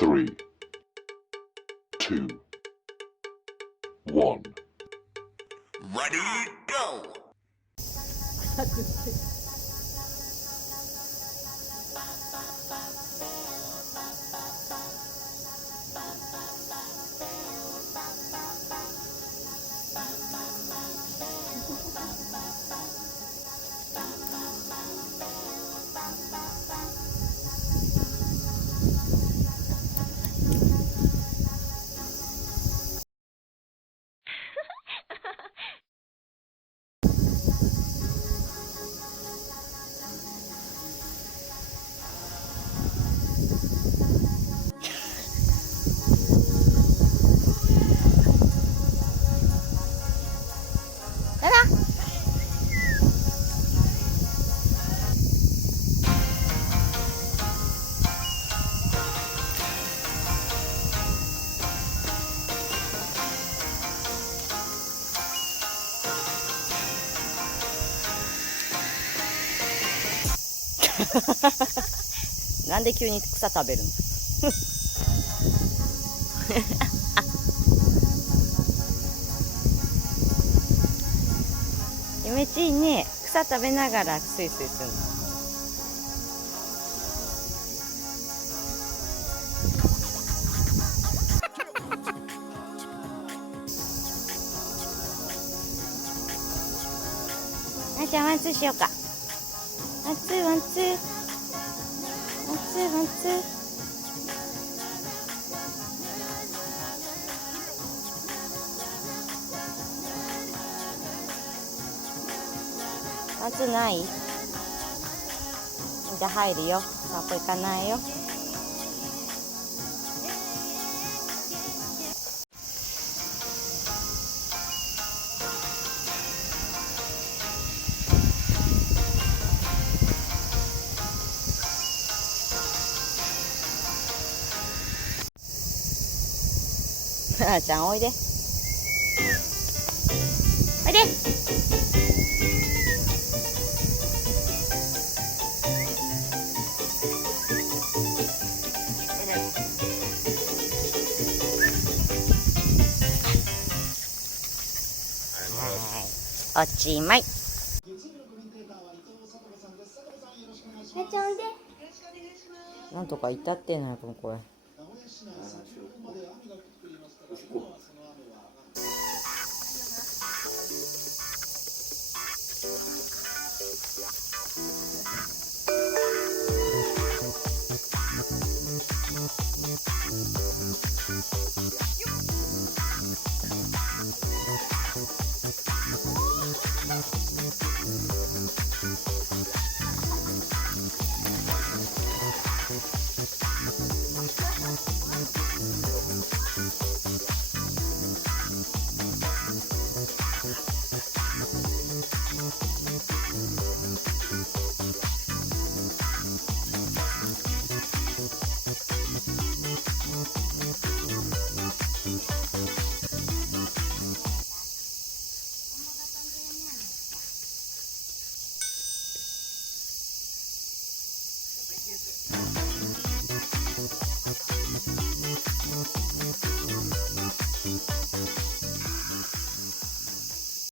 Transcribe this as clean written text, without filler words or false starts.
3, 2, 1. Ready, go! 臭くてなんで急に草食べるの気持ちいいね。草食べながらスイスイするの。じゃあワンツーしようか。ワンツーワンツーワンツーワンツー。ワンツーない？じゃあ入るよ。散歩行かないよ。あーちゃんおいで。おいで。おちまい。なんとか至ってんのよこの声。